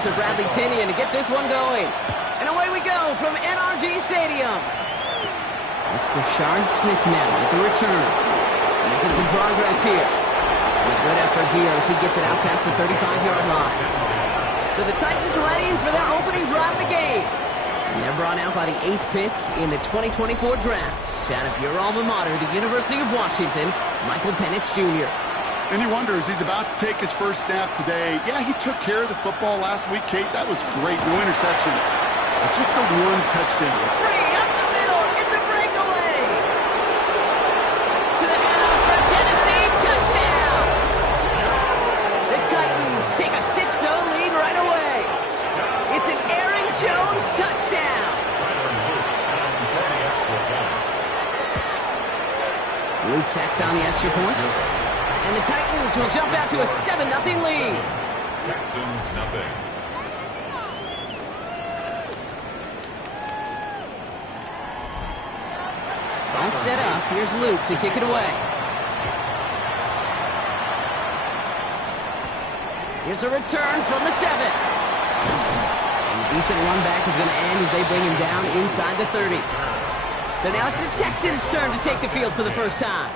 on to Bradley Pinion to get this one going. And away we go from NRG Stadium. It's Brashard Smith now with the return. Making some progress here. And a good effort here as he gets it out past the 35-yard line. So the Titans ready for their opening drive of the game. And they're brought out by the 8th pick in the 2024 draft. Out of your alma mater, the University of Washington, Michael Penix Jr. And you wonder, as he's about to take his first snap today, yeah, he took care of the football last week, Kate. That was great. No interceptions. But just the one touchdown. Free up the middle. It's a breakaway. To the house for Tennessee. Touchdown. The Titans take a 6-0 lead right away. It's an Aaron Jones touchdown. Luke tacks on the extra point. And the Titans will jump out to a 7-0 lead. Texans nothing. All set up. Here's Luke to kick it away. Here's a return from the 7. And decent run back is going to end as they bring him down inside the 30. So now it's the Texans' turn to take the field for the first time.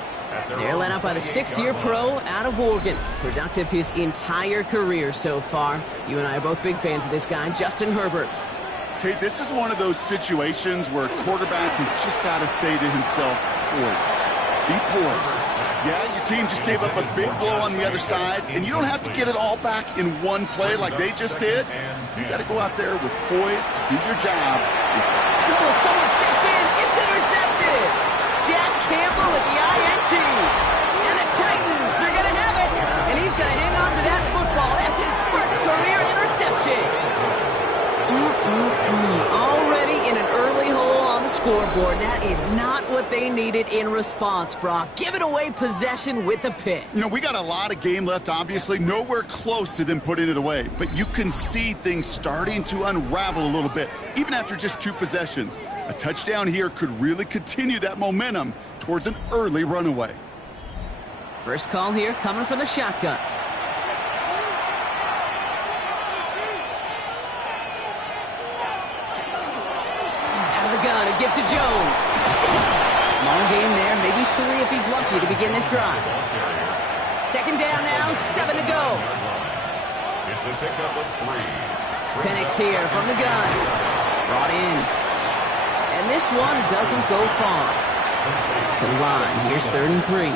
They're led up by the 6th-year pro out of Oregon. Productive his entire career so far. You and I are both big fans of this guy, Justin Herbert. Kate, this is one of those situations where a quarterback has just got to say to himself, poised. Be poised. Yeah, your team just gave up a big blow on the other side, and you don't have to get it all back in one play like they just did. You got to go out there with poise to do your job. Oh, someone stepped in. It's intercepted. Jack Campbell with the INT. And the Titans are going to have it. And he's going to hang on to that football. That's his first career interception. Already in an early hole on the scoreboard. That is not what they needed in response, Brock. Giving away possession with the pick. You know, we got a lot of game left, obviously. Nowhere close to them putting it away. But you can see things starting to unravel a little bit, even after just 2 possessions. A touchdown here could really continue that momentum towards an early runaway. First call here coming from the shotgun. Out of the gun, a gift to Jones. Small gain there, maybe 3 if he's lucky to begin this drive. Second down now, 7 to go. It's a pickup of 3. Penix here from the gun. Brought in. And this one doesn't go far. To the line, here's 3rd and 3.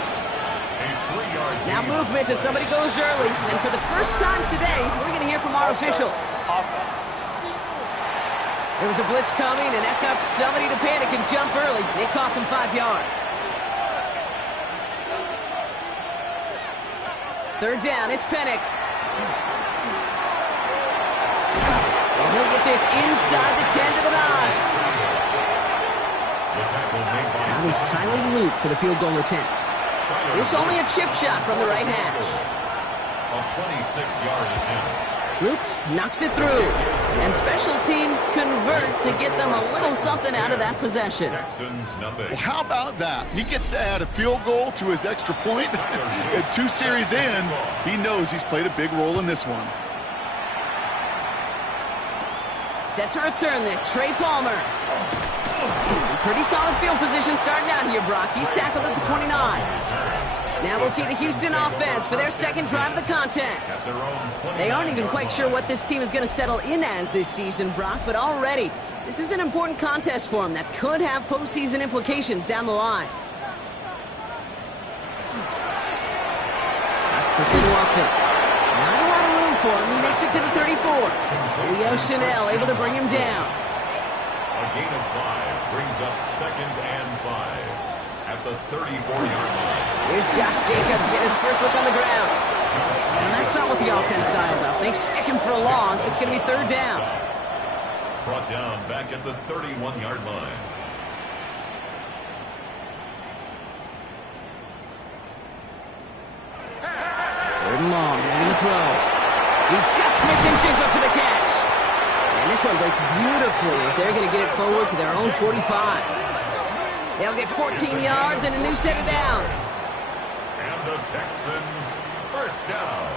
Now movement as somebody goes early. And for the first time today, we're going to hear from our officials. There was a blitz coming, and that got somebody to panic and jump early. It cost him 5 yards. 3rd down, it's Penix. And he'll get this inside the 10 to the 9. Now he's Tyler Luke for the field goal attempt. This only a chip shot from the right hash. A 26-yard attempt. Luke knocks it through. And special teams convert to get them a little something out of that possession. Texans nothing. Well, how about that? He gets to add a field goal to his extra point. And 2 series in, he knows he's played a big role in this one. Set to return this, Trey Palmer. Pretty solid field position starting out here, Brock. He's tackled at the 29. Now we'll see the Houston offense for their second drive of the contest. They aren't even quite sure what this team is going to settle in as this season, Brock, but already this is an important contest for them that could have postseason implications down the line. Quickly Watson. Not a lot of room for him. He makes it to the 34. Leo Chanel able to bring him down. A gain of 5 brings up 2nd and 5 at the 34-yard line. Here's Josh Jacobs to get his first look on the ground. And that's not what the offense dialed up. They stick him for a loss. It's going to be 3rd down. Brought down back at the 31-yard line. Third and long, ready to throw. He's got Smith-Njigba for the catch. And this one breaks beautifully as they're going to get it forward to their own 45. They'll get 14 yards and a new set of downs. And the Texans first down.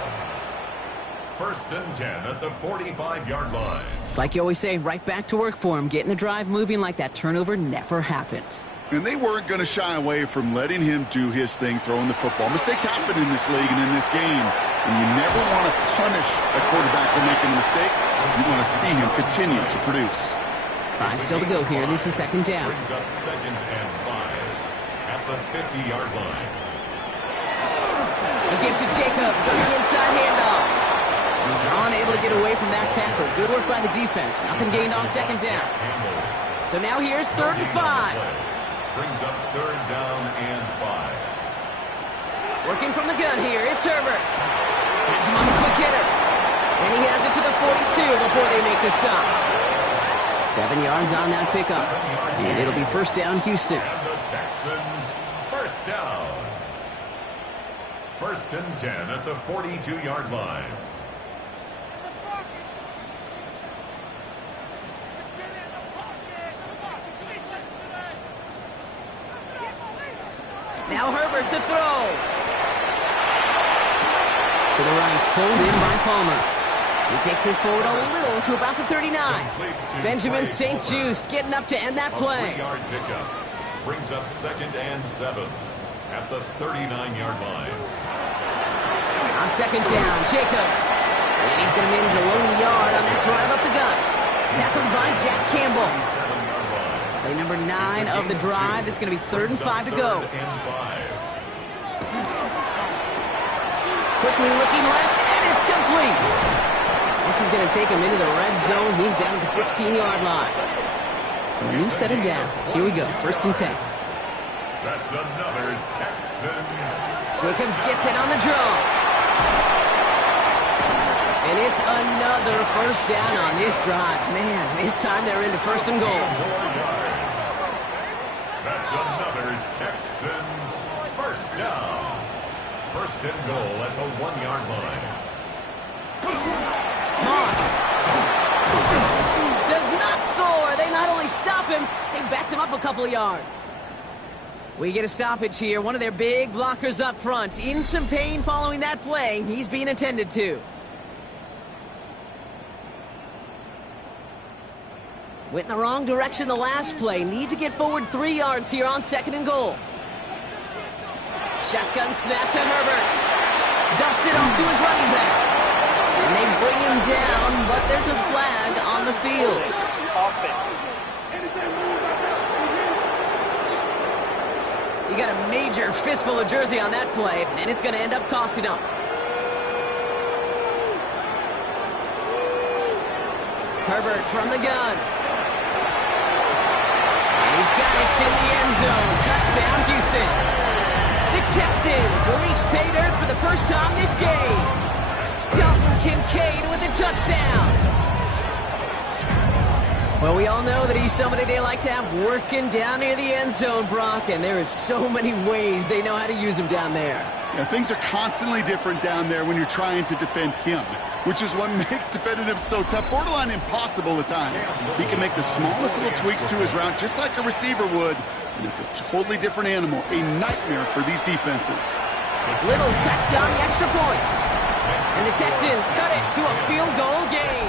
first and 10 at the 45-yard line. It's like you always say, right back to work for him. Getting the drive moving like that turnover never happened. And they weren't going to shy away from letting him do his thing, throwing the football. Mistakes happen in this league and in this game. And you never want to punish a quarterback for making a mistake. You want to see him continue to produce. 5 still to go here. This is second down. Brings up second and 5 at the 50-yard line. A give to Jacobs on the inside handoff. He's unable to get away from that tackle. Good work by the defense. Nothing gained on second down. So now here's third and 5. Brings up third down and 5. Working from the gun here. It's Herbert. Has him on the quick hitter. And he has it to the 42 before they make the stop. 7 yards on that pickup. And it'll be first down, Houston. And the Texans first down. First and 10 at the 42-yard line. Now Herbert to throw. To the right, pulled in by Palmer. He takes this forward a little to about the 39. Benjamin St. Just getting up to end that play. 3-yard pickup. Brings up second and 7 at the 39-yard line. On second down, Jacobs. And he's going to manage a low yard on that drive up the gut. Tackled by Jack Campbell. 7-yard line. Play number 9 of the drive. It's going to be third and 5 to go. Third and 5. Quickly looking left, and it's complete. This is going to take him into the red zone. He's down at the 16-yard line. So a new set of downs. Here we go, first and 10. That's another Texans. Jacobs gets it on the draw. And it's another first down on this drive. Man, this time they're into first and goal. 4 yards. That's another Texans first down. First and goal at the 1-yard line. Moss does not score. They not only stop him, they backed him up a couple of yards. We get a stoppage here. One of their big blockers up front. In some pain following that play. He's being attended to. Went in the wrong direction the last play. Need to get forward 3 yards here on second and goal. Shotgun snap to Herbert. Dumps it off to his running back. And they bring him down, but there's a flag on the field. You got a major fistful of jersey on that play, and it's going to end up costing him. Herbert from the gun. And he's got it in the end zone. Touchdown, Houston. The Texans reach pay dirt for the first time this game. Dalton Kincaid with a touchdown. Well, we all know that he's somebody they like to have working down near the end zone, Brock, and there is so many ways they know how to use him down there. Yeah, things are constantly different down there when you're trying to defend him, which is what makes defending him so tough, borderline impossible at times. He can make the smallest little tweaks to his route just like a receiver would, and it's a totally different animal, a nightmare for these defenses. Little tacks on the extra point. And the Texans cut it to a field goal game.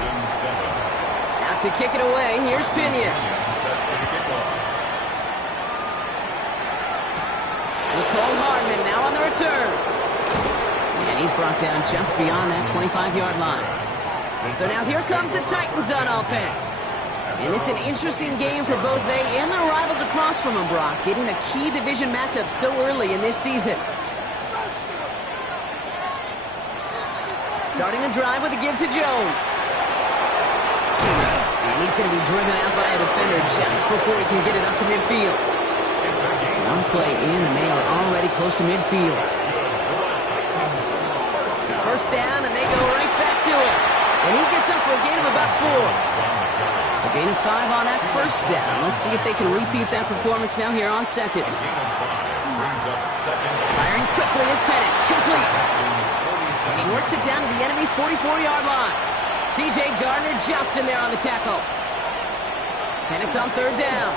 Out to kick it away, here's Pinion. Nicole Hardman now on the return. And he's brought down just beyond that 25-yard line. So now here comes the Titans on offense. And this is an interesting game for both they and their rivals across from them, Brock, getting a key division matchup so early in this season. Starting the drive with a give to Jones. And he's going to be driven out by a defender just before he can get it up to midfield. One play in, and they are already close to midfield. First down, and they go right back to it. And he gets up for a gain of about 4. So gain of 5 on that first down. Let's see if they can repeat that performance now here on second. Firing quickly is Penix, complete. And he works it down to the enemy 44-yard line. C.J. Gardner-Johnson there on the tackle. Penix on third down.